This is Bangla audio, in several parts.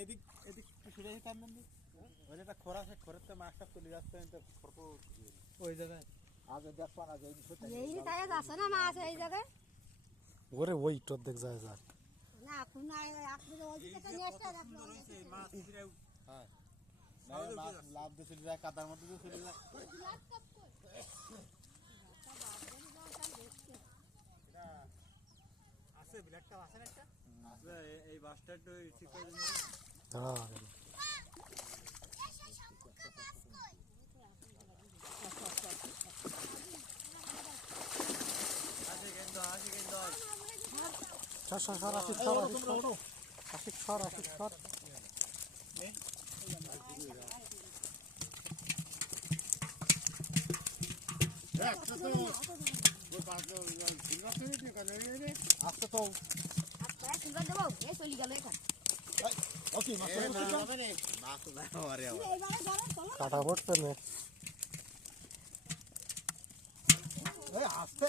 এদিক এদিক সরে যেতাম না ওই যেটা খরা আছে খরাতে মাছটা চলে যাচ্ছে ওই জায়গায় আগে দেখবা না এই তাই আছে না মাছ এই জায়গায় ওরে ওই টপ দেখ যায় যা না কোন আপনি ওই দিকে তো নেস্টা রাখলো মাছ হ্যাঁ না মাছ লাভ দিয়ে চলে যায় কাদার মধ্যে দিয়ে চলে যায় এটা আছে ব্ল্যাকটা আছে না একটা আছে এই বাসটা একটু ঠিক করে দিন হ্যাঁ সর আশিক সর আচ্ছা তো সিলভার দেবো এই চলে গেল এখানে ওকে মাছ হবে না মাছ তো আরে কাটা পড়ছে না এই আস্তে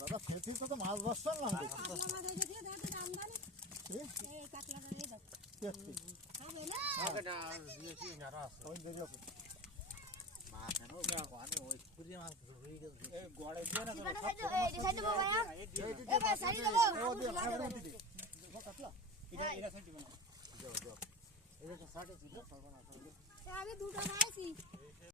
দাদা খেতে তো মাছ বসছেন না এই কাটলাটা নিয়ে দাও হবে না আগে না দিয়েছি নারা আছে ওই দেরি হবে মাছ না ওখানে ওই পুরি মাছ ধরে গেছে এই গড়ে দিয়ে না এই সাইড দেবো ভাইয়া এই ভাই সাইড দেবো এটা সাইড দিব না দাও এটা সাইড ছিল সর্বনাশ আমি দুটো খাইছি